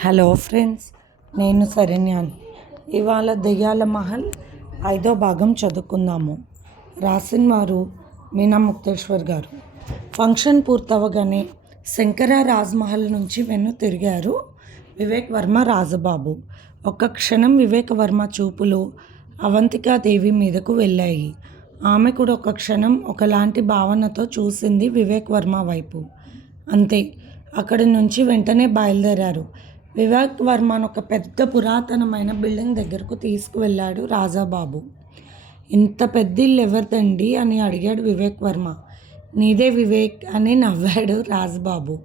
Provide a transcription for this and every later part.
Hello friends నేను శరణ్యాని. ఇవాళ దెయ్యాల మహల్ ఐదో భాగం చదువుకుందాము. రాసిన వారు మీనా ముక్తేశ్వర్ గారు. ఫంక్షన్ పూర్తవగానే శంకర రాజ్మహల్ నుంచి వెన్ను తిరిగారు వివేక్ వర్మ రాజబాబు. ఒక్క క్షణం వివేక్ వర్మ చూపులు అవంతికాదేవి మీదకు వెళ్ళాయి. ఆమె కూడా ఒక క్షణం ఒకలాంటి భావనతో చూసింది వివేక్ వర్మ వైపు. అంతే అక్కడి నుంచి వెంటనే బయలుదేరారు. వివేక్ వర్మను ఒక పెద్ద పురాతనమైన బిల్డింగ్ దగ్గరకు తీసుకువెళ్ళాడు రాజాబాబు. ఇంత పెద్ద ఇల్లు ఎవరిదండి? అని అడిగాడు వివేక్ వర్మ. నీదే వివేక్ అని నవ్వాడు రాజబాబు.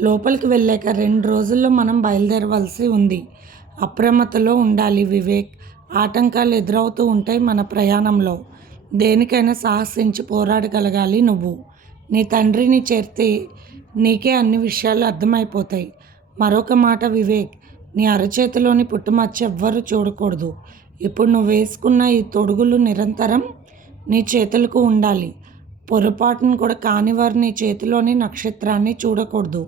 లోపలికి వెళ్ళాక రెండు రోజుల్లో మనం బయలుదేరవలసి ఉంది. అప్రమత్తలో ఉండాలి వివేక్. ఆటంకాలు ఎదురవుతూ ఉంటాయి మన ప్రయాణంలో. దేనికైనా సాహసించి పోరాడగలగాలి నువ్వు. నీ తండ్రిని చేరితే నీకే అన్ని విషయాలు అర్థమైపోతాయి. మరొక మాట వివేక్ నీ అరచేతిలోని పుట్టుమచ్చ ఎవ్వరూ చూడకూడదు. ఇప్పుడు నువ్వు వేసుకున్న ఈ తొడుగులు నిరంతరం నీ చేతులకు ఉండాలి. పొరపాటును కూడా కానివారు నీ చేతిలోని నక్షత్రాన్ని చూడకూడదు.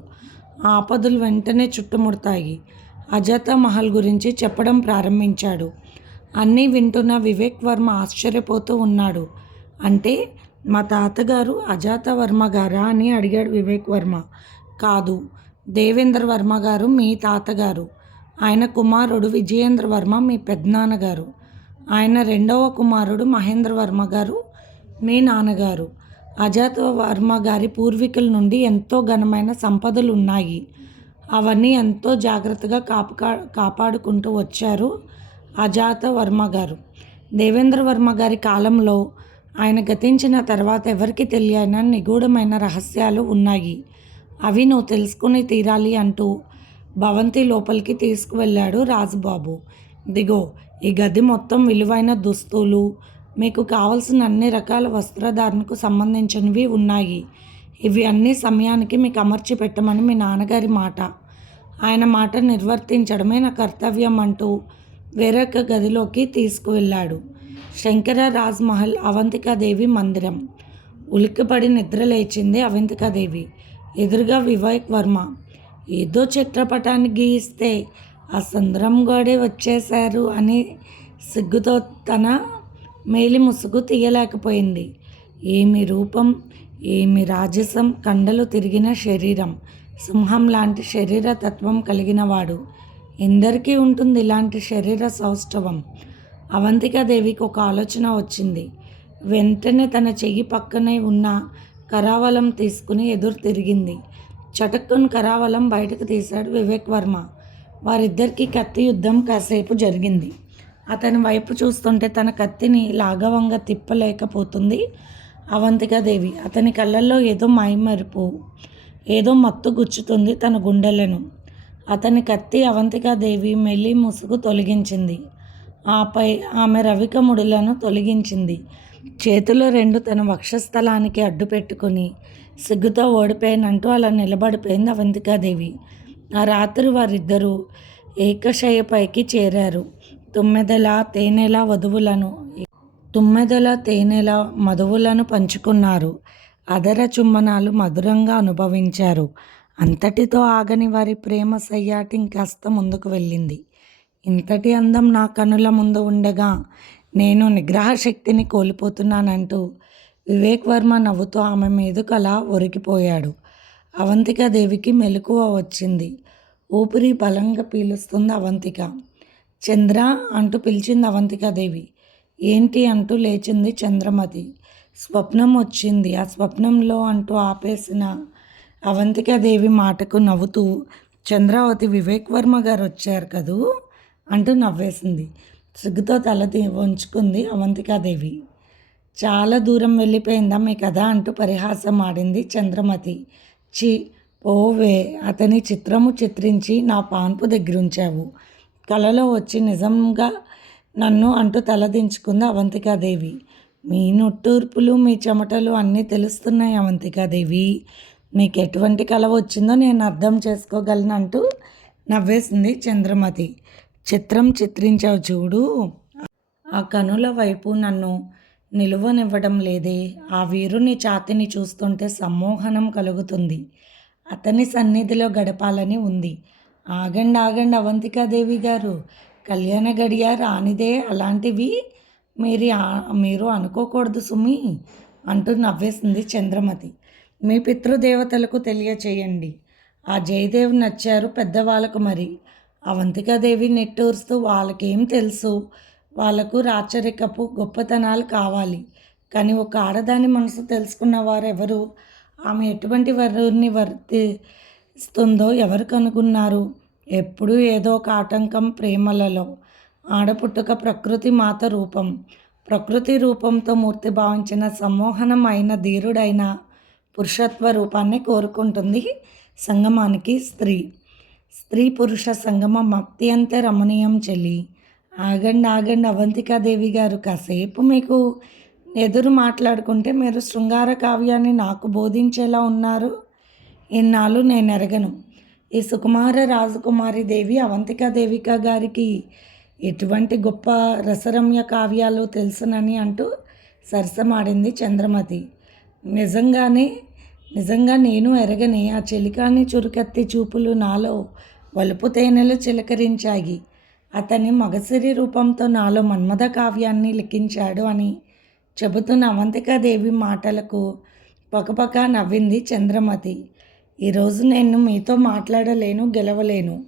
ఆపదలు వెంటనే చుట్టుముడతాయి. అజాత మహల్ గురించి చెప్పడం ప్రారంభించాడు. అన్నీ వింటున్న వివేక్ వర్మ ఆశ్చర్యపోతూ ఉన్నాడు. అంటే మా తాతగారు అజాత వర్మ గారా అని అడిగాడు వివేక్ వర్మ. కాదు దేవేంద్ర వర్మ గారు మీ తాతగారు. ఆయన కుమారుడు విజయేంద్ర వర్మ మీ పెద్దనాన్నగారు. ఆయన రెండవ కుమారుడు మహేంద్ర వర్మ గారు మీ నాన్నగారు. అజాత వర్మ గారి పూర్వీకుల నుండి ఎంతో ఘనమైన సంపదలు ఉన్నాయి అవన్నీ ఎంతో జాగ్రత్తగా కాపకా కాపాడుకుంటూ వచ్చారు అజాత వర్మ గారు. దేవేంద్ర వర్మ గారి కాలంలో ఆయన గతించిన తర్వాత ఎవరికి తెలియని నిగూఢమైన రహస్యాలు ఉన్నాయి. అవి నువ్వు తెలుసుకుని తీరాలి అంటూ భవంతి లోపలికి తీసుకువెళ్ళాడు రాజుబాబు. దిగో ఈ గది మొత్తం విలువైన దుస్తులు మీకు కావలసిన అన్ని రకాల వస్త్రధారణకు సంబంధించినవి ఉన్నాయి. ఇవి అన్ని సమయానికి మీకు అమర్చి పెట్టమని మీ నాన్నగారి మాట. ఆయన మాట నిర్వర్తించడమే నా కర్తవ్యం అంటూ వేరొక గదిలోకి తీసుకువెళ్ళాడు. శంకర రాజ్మహల్ అవంతికాదేవి మందిరం. ఉలిక్కిపడి నిద్ర లేచింది అవంతికాదేవి. ఎదురుగా వివేక్ వర్మ. ఏదో చిత్రపటాన్ని గీయిస్తే ఆ సుందరం గోడే వచ్చేశారు అని సిగ్గుతో తన మేలి ముసుగు తీయలేకపోయింది. ఏమి రూపం ఏమి రాజసం కండలు తిరిగిన శరీరం సింహం లాంటి శరీర తత్వం కలిగినవాడు ఎందరికీ ఉంటుంది ఇలాంటి శరీర సౌష్ఠవం. అవంతికాదేవికి ఒక ఆలోచన వచ్చింది. వెంటనే తన చెయ్యి పక్కనే ఉన్న కరావలం తీసుకుని ఎదురు తిరిగింది. చటక్కును కరావలం బయటకు తీశాడు వివేక్ వర్మ. వారిద్దరికీ కత్తి యుద్ధం కాసేపు జరిగింది. అతని వైపు చూస్తుంటే తన కత్తిని లాఘవంగా తిప్పలేకపోతుంది అవంతికాదేవి అతని కళ్ళల్లో ఏదో మైమరుపు ఏదో మత్తు గుచ్చుతుంది తన గుండెలను. అతని కత్తి అవంతికాదేవి మెల్లి ముసుగు తొలగించింది. ఆపై ఆమె రవికముడులను తొలగించింది. చేతిలో రెండు తన వక్షస్థలానికి అడ్డు పెట్టుకుని సిగ్గుతో ఓడిపోయినంటూ అలా నిలబడిపోయింది అవంతికాదేవి. ఆ రాత్రి వారిద్దరూ ఏకశయపైకి చేరారు. తుమ్మెదల తేనెల వధువులను తుమ్మెదల తేనెల మధువులను పంచుకున్నారు. అదర చుమ్మనాలు మధురంగా అనుభవించారు. అంతటితో ఆగని వారి ప్రేమ సయ్యాటి ఇంకాస్త ముందుకు వెళ్ళింది. ఇంతటి అందం నా కనుల ముందు ఉండగా నేను నిగ్రహ శక్తిని కోల్పోతున్నానంటూ వివేక్ వర్మ నవ్వుతూ ఆమె మీదకు అలా ఒరిగిపోయాడు. అవంతికాదేవికి మెలకువ వచ్చింది. ఊపిరి బలంగా పీలుస్తుంది అవంతిక. చంద్ర అంటూ పిలిచింది అవంతికాదేవి ఏంటి అంటూ లేచింది చంద్రమతి. స్వప్నం వచ్చింది. ఆ స్వప్నంలో అంటూ ఆపేసిన అవంతికాదేవి మాటకు నవ్వుతూ చంద్రావతి వివేక్ వర్మ గారు వచ్చారు కదూ? అంటూ నవ్వేసింది. సిగ్గుతో తల వంచుకుంది అవంతికాదేవి. చాలా దూరం వెళ్ళిపోయిందా మీ కథ అంటూ పరిహాసం ఆడింది చంద్రమతి. చి ఓవే అతని చిత్రము చిత్రించి నా పాన్పు దగ్గరుంచావు. కలలో వచ్చి నిజంగా నన్ను అంటూ తలదించుకుంది అవంతికాదేవి. మీ నుట్టూర్పులు మీ చెమటలు అన్నీ తెలుస్తున్నాయి అవంతికాదేవి. మీకు ఎటువంటి కళ వచ్చిందో నేను అర్థం చేసుకోగలను అంటూ నవ్వేసింది చంద్రమతి. చిత్రం చిత్రించావు చూడు. ఆ కనుల వైపు నన్ను నిలువనివ్వడం లేదే. ఆ వీరుని ఛాతిని చూస్తుంటే సమ్మోహనం కలుగుతుంది. అతని సన్నిధిలో గడపాలని ఉంది. ఆగండి ఆగండి అవంతికాదేవి గారు. కళ్యాణ గడియ రానిదే అలాంటివి మీరు మీరు అనుకోకూడదు సుమి అంటూ నవ్వేసింది చంద్రమతి. మీ పితృదేవతలకు తెలియచేయండి. ఆ జయదేవ్ నచ్చారు పెద్దవాళ్ళకు మరి. అవంతికాదేవి నెట్టూరుస్తూ వాళ్ళకేం తెలుసు? వాళ్ళకు రాచరికపు గొప్పతనాలు కావాలి. కానీ ఒక ఆడదాని మనసు తెలుసుకున్న వారెవరు? ఆమె ఎటువంటి వరుని వర్తిస్తుందో ఎవరు కనుగొన్నారు? ఎప్పుడూ ఏదో ఒక ఆటంకం ప్రేమలలో. ఆడపుట్టుక ప్రకృతి మాత రూపం. ప్రకృతి రూపంతో మూర్తి భావించిన సమ్మోహనమైన ధీరుడైన పురుషత్వ రూపాన్ని కోరుకుంటుంది సంగమానికి స్త్రీ. స్త్రీ పురుష సంగమం అత్యంత రమణీయం చెల్లి. ఆగండి ఆగండి అవంతికాదేవి గారు కాసేపు మీకు ఎదురు మాట్లాడుకుంటే మీరు శృంగార కావ్యాన్ని నాకు బోధించేలా ఉన్నారు. ఇన్నాళ్ళు నేను ఎరగను. ఈ సుకుమార రాజకుమారి దేవి అవంతికా దేవిక గారికి ఎటువంటి గొప్ప రసరమ్య కావ్యాలు తెలుసునని అంటూ సరసమాడింది చంద్రమతి. నిజంగానే నిజంగా నేను ఎరగని ఆ చెలికాని చురుకత్తి చూపులు నాలో వలుపు తేనెలు చిలకరించాయి. అతని మగసిరి రూపంతో నాలో మన్మథ కావ్యాన్ని లిఖించాడు అని చెబుతున్న అవంతికాదేవి మాటలకు పకపక నవ్వింది చంద్రమతి. ఈరోజు నేను మీతో మాట్లాడలేను గెలవలేను.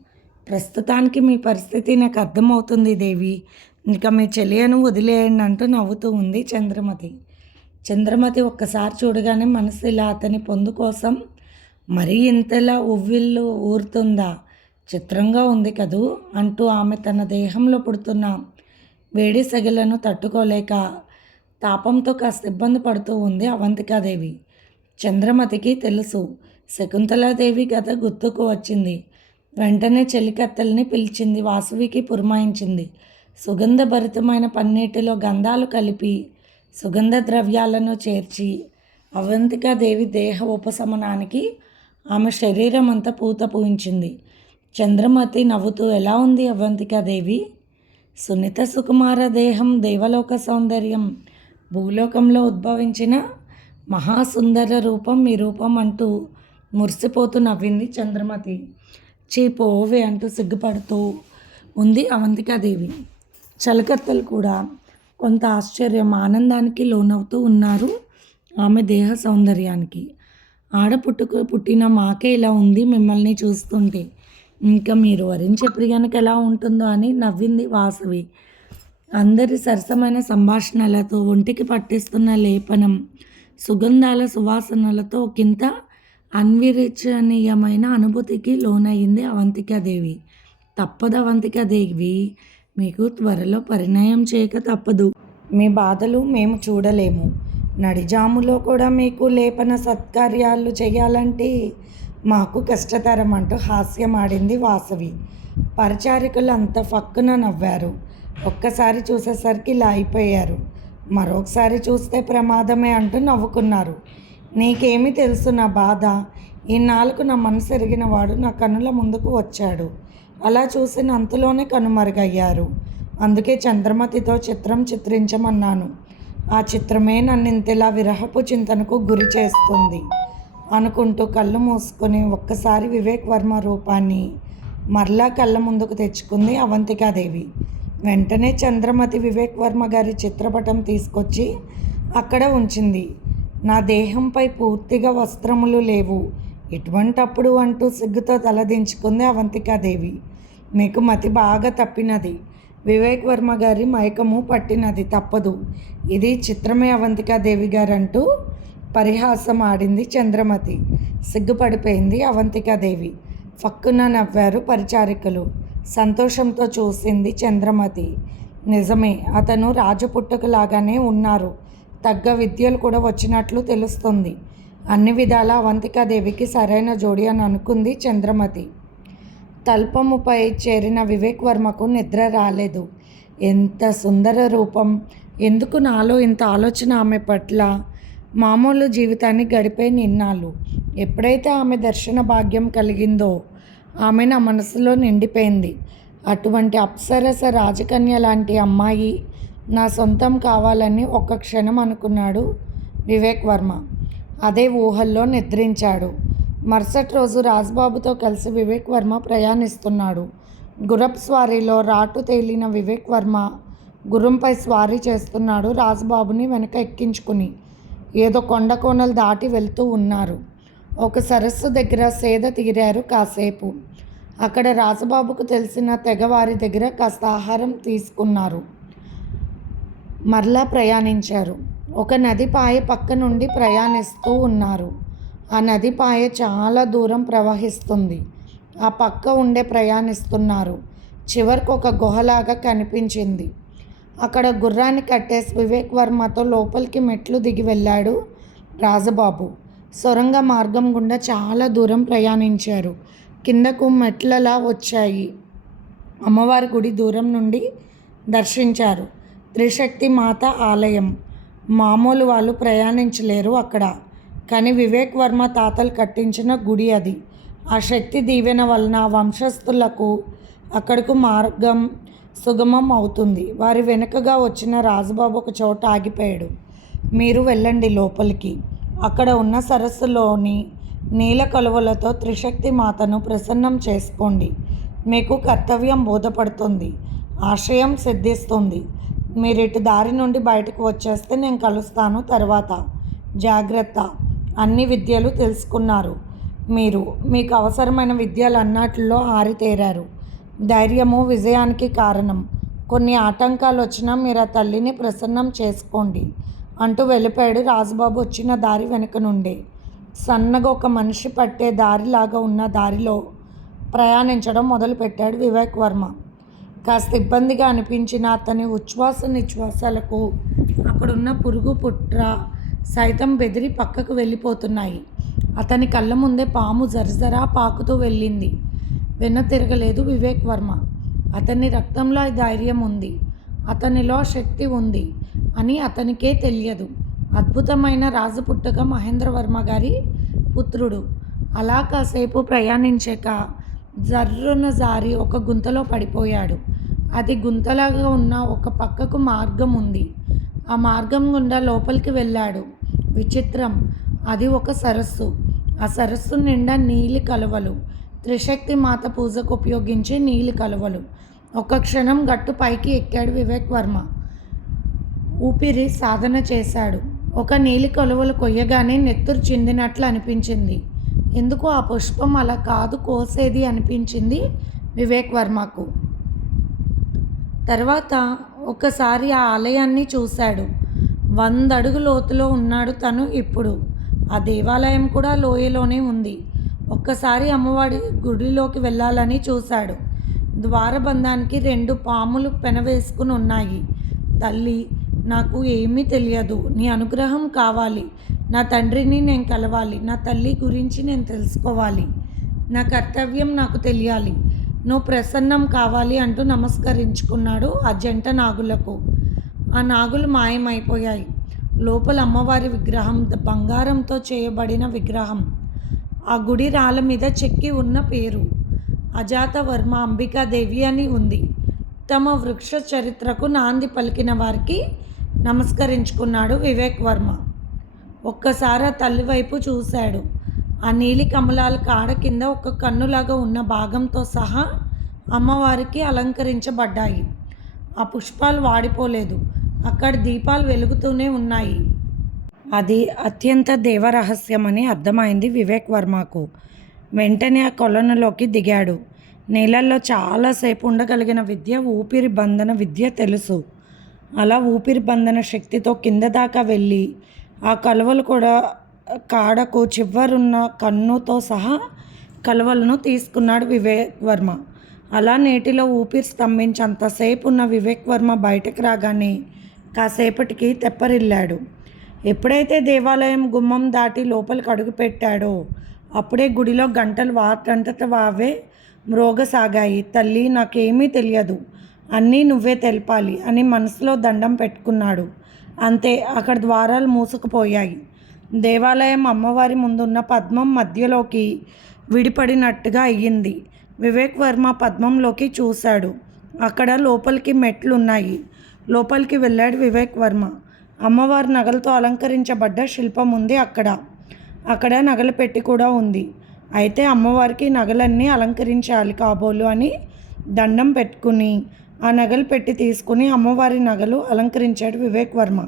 ప్రస్తుతానికి మీ పరిస్థితి నాకు అర్థమవుతుంది దేవి. ఇంకా మీ చెలియను వదిలేయండి అంటూ నవ్వుతూ ఉంది చంద్రమతి. చంద్రమతి ఒక్కసారి చూడగానే మనసు ఇలా అతని పొందు కోసం మరీ ఇంతలా ఉవ్విళ్ళు ఊరుతుందా? చిత్రంగా ఉంది కదూ? అంటూ ఆమె తన దేహంలో పుడుతున్న వేడి సెగలను తట్టుకోలేక తాపంతో కాస్త ఇబ్బంది పడుతూ ఉంది అవంతికాదేవి. చంద్రమతికి తెలుసు శకుంతలాదేవి గత గుర్తుకు వచ్చింది. వెంటనే చెలికత్తెల్ని పిలిచింది వాసువికి పురమాయించింది. సుగంధభరితమైన పన్నీటిలో గంధాలు కలిపి సుగంధ ద్రవ్యాలను చేర్చి అవంతికాదేవి దేహ ఉపశమనానికి ఆమె శరీరం అంతా పూత పూయించింది. చంద్రమతి నవ్వుతూ ఎలా ఉంది అవంతికాదేవి సునీత సుకుమార దేహం దేవలోక సౌందర్యం భూలోకంలో ఉద్భవించిన మహాసుందర రూపం మీ రూపం అంటూ మురిసిపోతూ నవ్వింది చంద్రమతి. చీ పోవే అంటూ సిగ్గుపడుతూ ఉంది అవంతికాదేవి చలకత్తలు కూడా కొంత ఆశ్చర్యం ఆనందానికి లోనవుతూ ఉన్నారు ఆమె దేహ సౌందర్యానికి. ఆడపుట్టుకు పుట్టిన మాకే ఇలా ఉంది మిమ్మల్ని చూస్తుంటే. ఇంకా మీరు వరించే ప్రియానికి ఎలా ఉంటుందో అని నవ్వింది వాసవి. అందరి సరసమైన సంభాషణలతో ఒంటికి పట్టిస్తున్న లేపనం సుగంధాల సువాసనలతో కింత అన్విరచనీయమైన అనుభూతికి లోనయ్యింది అవంతికాదేవి. తప్పదు అవంతికాదేవి. మీకు త్వరలో పరిణయం చేయక తప్పదు. మీ బాధలు మేము చూడలేము. నడిజాములో కూడా మీకు లేపన సత్కార్యాలు చేయాలంటే మాకు కష్టతరం అంటూ హాస్యమాడింది వాసవి. పరిచారికులు అంత ఫక్కున నవ్వారు. ఒక్కసారి చూసేసరికి ఇలా అయిపోయారు. మరొకసారి చూస్తే ప్రమాదమే అంటూ నవ్వుకున్నారు. నీకేమి తెలుసు నా బాధ? ఈ నాలుగు నా మనసు ఎరిగిన వాడు నా కన్నుల ముందుకు వచ్చాడు. అలా చూసిన అంతలోనే కనుమరుగయ్యారు. అందుకే చంద్రమతితో చిత్రం చిత్రించమన్నాను. ఆ చిత్రమే నన్ను ఇంతలా విరహపు చింతనకు గురి చేస్తుంది. అనుకుంటూ కళ్ళు మూసుకొని ఒక్కసారి వివేక్ వర్మ రూపాన్ని మరలా కళ్ళ ముందుకు తెచ్చుకుంది అవంతికాదేవి. వెంటనే చంద్రమతి వివేక్ వర్మ గారి చిత్రపటం తీసుకొచ్చి అక్కడ ఉంచింది. నా దేహంపై పూర్తిగా వస్త్రములు లేవు. ఇటువంటప్పుడు అంటూ సిగ్గుతో తలదించుకుంది అవంతికాదేవి. మీకు మతి బాగా తప్పినది. వివేక్ వర్మ గారి మైకము పట్టినది తప్పదు. ఇది చిత్రమే అవంతికాదేవి గారంటూ పరిహాసం ఆడింది చంద్రమతి. సిగ్గుపడిపోయింది అవంతికాదేవి. ఫక్కున నవ్వారు పరిచారికలు. సంతోషంతో చూసింది చంద్రమతి. నిజమే అతను రాజపుట్టుకలాగానే ఉన్నారు. తగ్గ విద్యలు కూడా వచ్చినట్లు తెలుస్తుంది. అన్ని విధాల అవంతికాదేవికి సరైన జోడి అని అనుకుంది చంద్రమతి. తల్పముపై చేరిన వివేక్ వర్మకు నిద్ర రాలేదు. ఎంత సుందర రూపం! ఎందుకు నాలో ఇంత ఆలోచన ఆమె పట్ల? మామూలు జీవితాన్ని గడిపే నిన్నాళ్ళు. ఎప్పుడైతే ఆమె దర్శన భాగ్యం కలిగిందో ఆమె నా మనసులో నిండిపోయింది. అటువంటి అప్సరస రాజకన్య లాంటి అమ్మాయి నా సొంతం కావాలని ఒక్క క్షణం అనుకున్నాడు వివేక్ వర్మ. అదే ఊహల్లో నిద్రించాడు. మరుసటి రోజు రాజ్బాబుతో కలిసి వివేక్ వర్మ ప్రయాణిస్తున్నాడు. గురప్ స్వారీలో రాటు తేలిన వివేక్ వర్మ గుర్రంపై స్వారీ చేస్తున్నాడు రాజ్బాబుని వెనక ఎక్కించుకుని. ఏదో కొండ కోనలు దాటి వెళ్తూ ఉన్నారు. ఒక సరస్సు దగ్గర సేద తీరారు కాసేపు. అక్కడ రాజబాబుకు తెలిసిన తెగవారి దగ్గర కాస్త ఆహారం తీసుకున్నారు. మరలా ప్రయాణించారు. ఒక నది పాయ పక్క నుండి ప్రయాణిస్తూ ఉన్నారు. ఆ నదిపాయ చాలా దూరం ప్రవహిస్తుంది. ఆ పక్క ఉండే ప్రయాణిస్తున్నారు. చివరికి ఒక గుహలాగా కనిపించింది. అక్కడ గుర్రాన్ని కట్టేసి వివేక్ వర్మతో లోపలికి మెట్లు దిగి వెళ్ళాడు రాజబాబు. సొరంగ మార్గం గుండా చాలా దూరం ప్రయాణించారు. కిందకు మెట్లలా వచ్చాయి. అమ్మవారి గుడి దూరం నుండి దర్శించారు. త్రిశక్తి మాత ఆలయం. మామూలు వాళ్ళు ప్రయాణించలేరు అక్కడ. కానీ వివేక్ వర్మ తాతలు కట్టించిన గుడి అది. ఆ శక్తి దీవెన వలన వంశస్థులకు అక్కడకు మార్గం సుగమం అవుతుంది. వారి వెనుకగా వచ్చిన రాజుబాబు ఒక చోట ఆగిపోయాడు. మీరు వెళ్ళండి లోపలికి. అక్కడ ఉన్న సరస్సులోని నీల కలువలతో త్రిశక్తి మాతను ప్రసన్నం చేసుకోండి. మీకు కర్తవ్యం బోధపడుతుంది. ఆశయం సిద్ధిస్తుంది. మీరు ఇటు దారి నుండి బయటకు వచ్చేస్తే నేను కలుస్తాను తర్వాత. జాగ్రత్త. అన్ని విద్యలు తెలుసుకున్నారు. మీరు మీకు అవసరమైన విద్యలు అన్నట్లో ఆరితేరారు. ధైర్యము విజయానికి కారణం. కొన్ని ఆటంకాలు వచ్చినా మీరు ఆ తల్లిని ప్రసన్నం చేసుకోండి. అంటూ వెళ్ళిపోయాడు రాజుబాబు వచ్చిన దారి వెనుక నుండి. సన్నగా ఒక మనిషి పట్టే దారిలాగా ఉన్న దారిలో ప్రయాణించడం మొదలుపెట్టాడు వివేక్ వర్మ. కాస్త ఇబ్బందిగా అనిపించిన అతని ఉచ్ఛ్వాస నిశ్వాసాలకు అక్కడున్న పురుగు పుట్ర సైతం బెదిరి పక్కకు వెళ్ళిపోతున్నాయి. అతని కళ్ళ ముందే పాము జరజరా పాకుతూ వెళ్ళింది. వెన్న తిరగలేదు వివేక్ వర్మ. అతని రక్తంలో ధైర్యం ఉంది. అతనిలో శక్తి ఉంది అని అతనికే తెలియదు. అద్భుతమైన రాజు పుట్టుక మహేంద్రవర్మ గారి పుత్రుడు. అలా కాసేపు ప్రయాణించాక జర్రున జారి ఒక గుంతలో పడిపోయాడు. అది గుంతలాగా ఉన్న ఒక పక్కకు మార్గం ఉంది. ఆ మార్గం గుండా లోపలికి వెళ్ళాడు. విచిత్రం. అది ఒక సరస్సు. ఆ సరస్సు నిండా నీలి కలువలు. త్రిశక్తి మాత పూజకు ఉపయోగించే నీలి కలువలు. ఒక క్షణం గట్టు పైకి ఎక్కాడు వివేక్ వర్మ. ఊపిరి సాధన చేశాడు. ఒక నీలి కొలువలు కొయ్యగానే నెత్తురు చిందినట్లు అనిపించింది. ఎందుకు ఆ పుష్పం అలా కాదు కోసేది అనిపించింది వివేక్ వర్మకు? తర్వాత ఒకసారి ఆ ఆలయాన్ని చూశాడు. వంద అడుగు లోతులో ఉన్నాడు తను ఇప్పుడు. ఆ దేవాలయం కూడా లోయలోనే ఉంది. ఒక్కసారి అమ్మవాడి గుడిలోకి వెళ్ళాలని చూశాడు. ద్వారబంధానికి రెండు పాములు పెనవేసుకుని ఉన్నాయి. తల్లి నాకు ఏమీ తెలియదు. నీ అనుగ్రహం కావాలి. నా తండ్రిని నేను కలవాలి. నా తల్లి గురించి నేను తెలుసుకోవాలి. నా కర్తవ్యం నాకు తెలియాలి. నువ్వు ప్రసన్నం కావాలి అంటూ నమస్కరించుకున్నాడు ఆ జంట నాగులకు. ఆ నాగులు మాయమైపోయాయి. లోపల అమ్మవారి విగ్రహం బంగారంతో చేయబడిన విగ్రహం. ఆ గుడి రాళ్ళ మీద చెక్కి ఉన్న పేరు. అజాతవర్మ అంబికాదేవి అని ఉంది. తమ వృక్ష చరిత్రకు నాంది పలికిన వారికి నమస్కరించుకున్నాడు వివేక్ వర్మ. ఒక్కసారి ఆ తల్లి వైపు చూశాడు. ఆ నీలి కమలాల కాడ కింద ఒక కన్నులాగా ఉన్న భాగంతో సహా అమ్మవారికి అలంకరించబడ్డాయి. ఆ పుష్పాలు వాడిపోలేదు. అక్కడ దీపాలు వెలుగుతూనే ఉన్నాయి. అది అత్యంత దేవరహస్యమని అర్థమైంది వివేక్ వర్మకు. వెంటనే ఆ కొలనులోకి దిగాడు. నీళ్ళల్లో చాలాసేపు ఉండగలిగిన విద్య ఊపిరి బంధన విద్య తెలుసు. అలా ఊపిరి బంధన శక్తితో కింద దాకా వెళ్ళి ఆ కలువలు కూడా కాడకు చివరున్న కన్నుతో సహా కలువలను తీసుకున్నాడు వివేక్ వర్మ అలా నీటిలో ఊపిరి స్తంభించేంతసేపు ఉన్న వివేక్ వర్మ బయటకు రాగానే కాసేపటికి తెప్పరిల్లాడు. ఎప్పుడైతే దేవాలయం గుమ్మం దాటి లోపలికి అడుగుపెట్టాడో అప్పుడే గుడిలో గంటలు వాటంతట వావే మ్రోగసాగాయి. తల్లి నాకేమీ తెలియదు. అన్నీ నువ్వే తెలపాలి అని మనసులో దండం పెట్టుకున్నాడు. అంతే అక్కడ ద్వారాలు మూసుకుపోయాయి. దేవాలయం అమ్మవారి ముందున్న పద్మం మధ్యలోకి విడిపడినట్టుగా అయ్యింది. వివేక్ వర్మ పద్మంలోకి చూశాడు. అక్కడ లోపలికి మెట్లు ఉన్నాయి లోపలికి వెళ్ళాడు వివేక్ వర్మ. అమ్మవారి నగలతో అలంకరించబడ్డ శిల్పం ఉంది అక్కడ. అక్కడ నగలు పెట్టి కూడా ఉంది. అయితే అమ్మవారికి నగలన్నీ అలంకరించాలి కాబోలు అని దండం పెట్టుకుని ఆ నగలు పెట్టి తీసుకుని అమ్మవారి నగలు అలంకరించాడు వివేక్ వర్మ.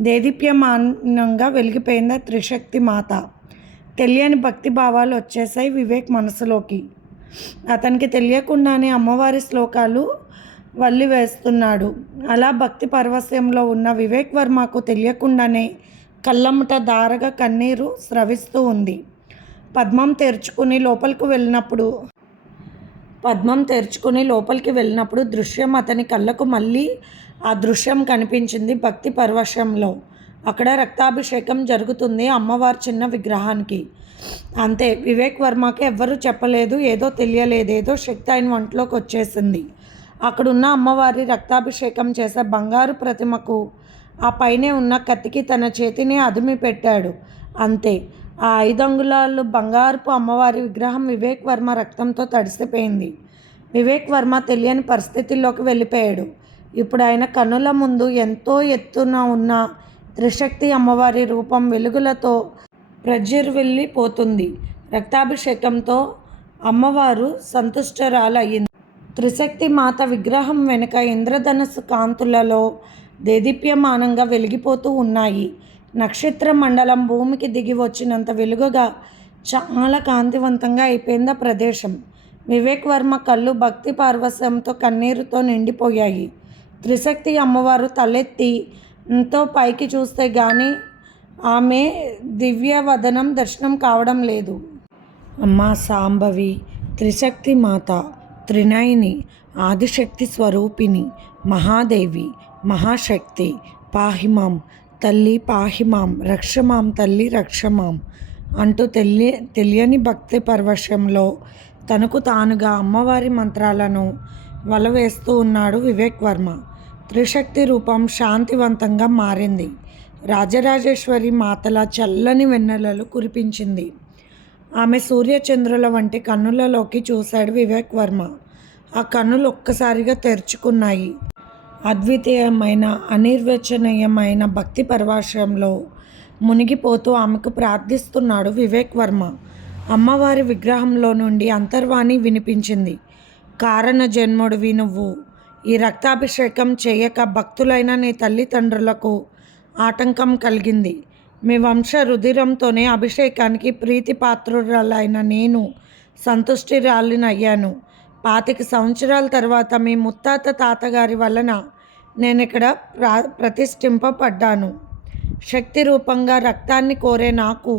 దేదీప్యమానంగా వెలిగిపోయింది త్రిశక్తి మాత తెలియని భక్తి భావాలు వచ్చేసాయి వివేక్ మనసులోకి. అతనికి తెలియకుండానే అమ్మవారి శ్లోకాలు వల్లి వేస్తున్నాడు. అలా భక్తి పరవశయంలో ఉన్న వివేక్ వర్మకు తెలియకుండానే కళ్ళమ్మట దారగా కన్నీరు స్రవిస్తూ ఉంది. పద్మం తెరుచుకుని లోపలికి వెళ్ళినప్పుడు పద్మం తెరుచుకుని లోపలికి వెళ్ళినప్పుడు దృశ్యం అతని కళ్ళకు మళ్ళీ ఆ దృశ్యం కనిపించింది భక్తి పర్వశంలో. అక్కడ రక్తాభిషేకం జరుగుతుంది అమ్మవారి చిన్న విగ్రహానికి. అంతే వివేక్ వర్మకి ఎవ్వరూ చెప్పలేదు ఏదో తెలియలేదు ఏదో శక్తి ఆయన వంటలోకి వచ్చేసింది. అక్కడున్న అమ్మవారి రక్తాభిషేకం చేసే బంగారు ప్రతిమకు ఆ పైనే ఉన్న కత్తికి తన చేతిని అదిమి పెట్టాడు. అంతే ఆ ఐదు అంగుళాలు అమ్మవారి విగ్రహం వివేక్ వర్మ రక్తంతో తడిసిపోయింది. వివేక్ వర్మ తెలియని పరిస్థితుల్లోకి వెళ్ళిపోయాడు. ఇప్పుడు ఆయన కనుల ముందు ఎంతో ఎత్తున ఉన్న త్రిశక్తి అమ్మవారి రూపం వెలుగులతో ప్రజ్వరిల్లిపోతుంది రక్తాభిషేకంతో అమ్మవారు సంతుష్టరాలయ్యింది. త్రిశక్తి మాత విగ్రహం వెనుక ఇంద్రధనస్సు కాంతులలో దేదీప్యమానంగా వెలిగిపోతూ ఉన్నాయి. నక్షత్ర మండలం భూమికి దిగి వచ్చినంత వెలుగుగా చాలా కాంతివంతంగా అయిపోయింది ఆ ప్రదేశం. వివేక్ వర్మ కళ్ళు భక్తి పార్వశ్యంతో కన్నీరుతో నిండిపోయాయి. త్రిశక్తి అమ్మవారు తలెత్తి ఎంతో పైకి చూస్తే కానీ ఆమె దివ్యవదనం దర్శనం కావడం లేదు. అమ్మ సాంబవి త్రిశక్తి మాత త్రినయని ఆదిశక్తి స్వరూపిణి మహాదేవి మహాశక్తి పాహిమాం తల్లి పాహిమాం రక్షమాం తల్లి రక్షమాం అంటూ తెలియ తెలియని భక్తి పరవశంలో తనకు తానుగా అమ్మవారి మంత్రాలను వలవేస్తూ ఉన్నాడు వివేక్ వర్మ. త్రిశక్తి రూపం శాంతివంతంగా మారింది. రాజరాజేశ్వరి మాతల చల్లని వెన్నెలలు కురిపించింది. ఆమె సూర్యచంద్రుల వంటి కన్నులలోకి చూశాడు వివేక్ వర్మ. ఆ కన్నులు ఒక్కసారిగా తెరుచుకున్నాయి. అద్వితీయమైన అనిర్వచనీయమైన భక్తి పరవాశయంలో మునిగిపోతూ ఆమెకు ప్రార్థిస్తున్నాడు వివేక్ వర్మ. అమ్మవారి విగ్రహంలో నుండి అంతర్వాణి వినిపించింది. కారణ జన్ముడివి నువ్వు. ఈ రక్తాభిషేకం చేయక భక్తులైన నీ తల్లిదండ్రులకు ఆటంకం కలిగింది. మీ వంశ రుధిరంతోనే అభిషేకానికి ప్రీతి పాత్రురాలైన నేను సంతుష్టిరాలినయ్యాను పాతిక సంవత్సరాల తర్వాత మీ ముత్తాత తాతగారి వలన నేను ఇక్కడ ప్రా ప్రతిష్ఠింపబడ్డాను. శక్తి రూపంగా రక్తాన్ని కోరే నాకు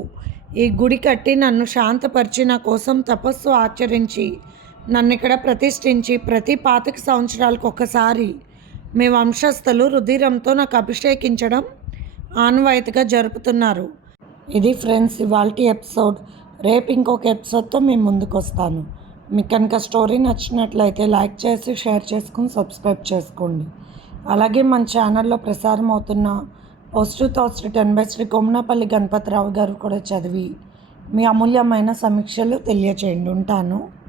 ఈ గుడి కట్టి నన్ను శాంతపరిచి నా కోసం తపస్సు ఆచరించి నన్ను ఇక్కడ ప్రతిష్ఠించి ప్రతి పాతిక సంవత్సరాలకు ఒకసారి మీ వంశస్థులు రుధిరంతో నాకు అభిషేకించడం ఆనవాయితీగా జరుపుతున్నారు. ఇది ఫ్రెండ్స్ ఇవాళ ఎపిసోడ్. రేపు ఇంకొక ఎపిసోడ్తో మేము ముందుకు వస్తాను మీకు కనుక స్టోరీ నచ్చినట్లయితే లైక్ చేసి షేర్ చేసుకుని సబ్స్క్రైబ్ చేసుకోండి. అలాగే మన ఛానల్లో ప్రసారం అవుతున్న post thoughts written by Shri Kommanapalli Ganapathi Rao గారు కూడా చదివి మీ అమూల్యమైన సమీక్షలు తెలియచేయండి. ఉంటాను.